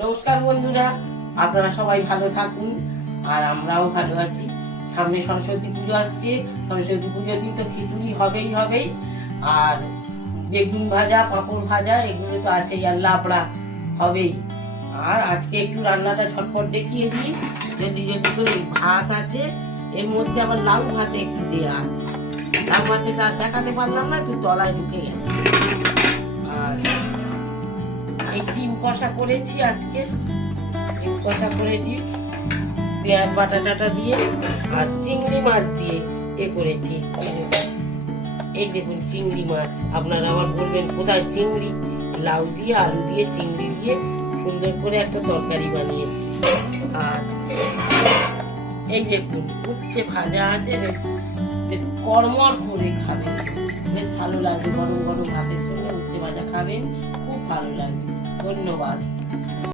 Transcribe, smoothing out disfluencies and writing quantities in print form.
নমস্কার বন্ধুরা, আপনারা সবাই ভালো থাকুন আর আমরাও ভালো আছি। সামনে সরস্বতী পুজো আসছে। সরস্বতী পুজোর দিন তো খিচুড়ি হবেই আর বেগুন ভাজা, পাঁপড় ভাজা এগুলো তো আছেই, আর লাবড়া হবেই। আর আজকে একটু রান্নাটা ঝটপট দেখিয়ে দিই, জলদি করে। ভাত আছে, এর মধ্যে আবার লাউ ভাতে একটু দেওয়া আছে। লাউ ভাতেটা দেখাতে পারলাম না, একটু তলায় ঢুকে গেছে। আর এই ডিম কষা করেছি আজকে, ডিম কষা করেছি পেঁয়াজ বাটা দিয়ে আর চিংড়ি মাছ দিয়ে করেছি। এই দেখুন চিংড়ি মাছ, আপনারা আবার বলবেন কোথায় চিংড়ি? লাউ দিয়ে আলু দিয়ে চিংড়ি দিয়ে সুন্দর করে একটা তরকারি বানিয়েছি। আর এই দেখুন উচ্ছে ভাজা আছে, বেশ কড়মড় করে খাবেন, বেশ ভালো লাগবে। গরম গরম ভাতের সঙ্গে উচ্ছে ভাজা খাবেন, খুব ভালো লাগবে। ধন্যবাদ।